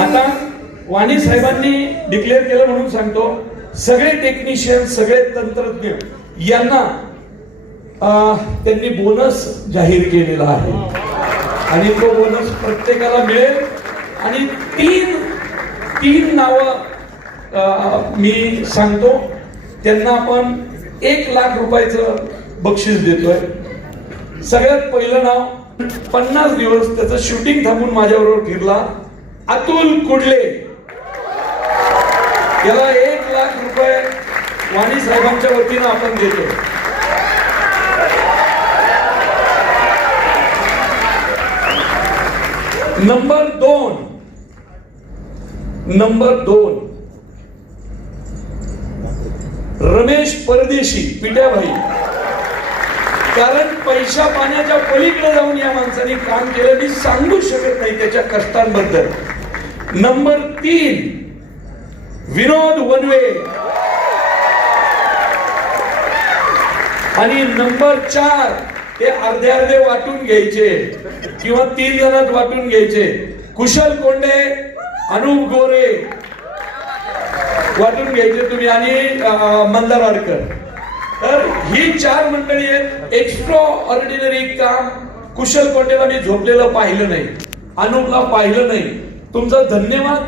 आता वाणी साहेबांनी डिक्लेअर केलं म्हणून सांगतो, सगळे टेक्निशियन, सगळे तंत्रज्ञ यांना त्यांनी बोनस जाहीर केलेला आहे आणि तो बोनस प्रत्येकाला मिळेल. आणि तीन नावं मी सांगतो, त्यांना आपण 1 लाख रुपयाचं बक्षीस देतोय. सगळ्यात पहिलं नाव, 50 दिवस त्याचं शूटिंग थांबून माझ्याबरोबर फिरला, अतुल कुडले. याला 1 लाख रुपये वाणी साहेबांच्या वतीनं आपण देतो. नंबर 2 रमेश परदेशी, पिट्याभाई. कारण पैशा पाण्याच्या पलीकडे जाऊन या माणसाने काम केलं, मी सांगू शकत नाही त्याच्या कष्टांबद्दल. नंबर 3 विनोद वनवे. आणि नंबर 4 ते अर्धे वाटून घ्यायचे किंवा 3 जणात वाटून घ्यायचे, कुशल कोंडे, अनुप गोरे वाटून घ्यायचे तुम्ही, आणि मंदार आडकर. तर ही 4 मंडळी आहेत. एक्स्ट्रा ऑर्डिनरी काम. कुशल कोंडेला मी झोपलेलं पाहिलं नाही, अनुपला पाहिलं नाही. तुमचा धन्यवाद.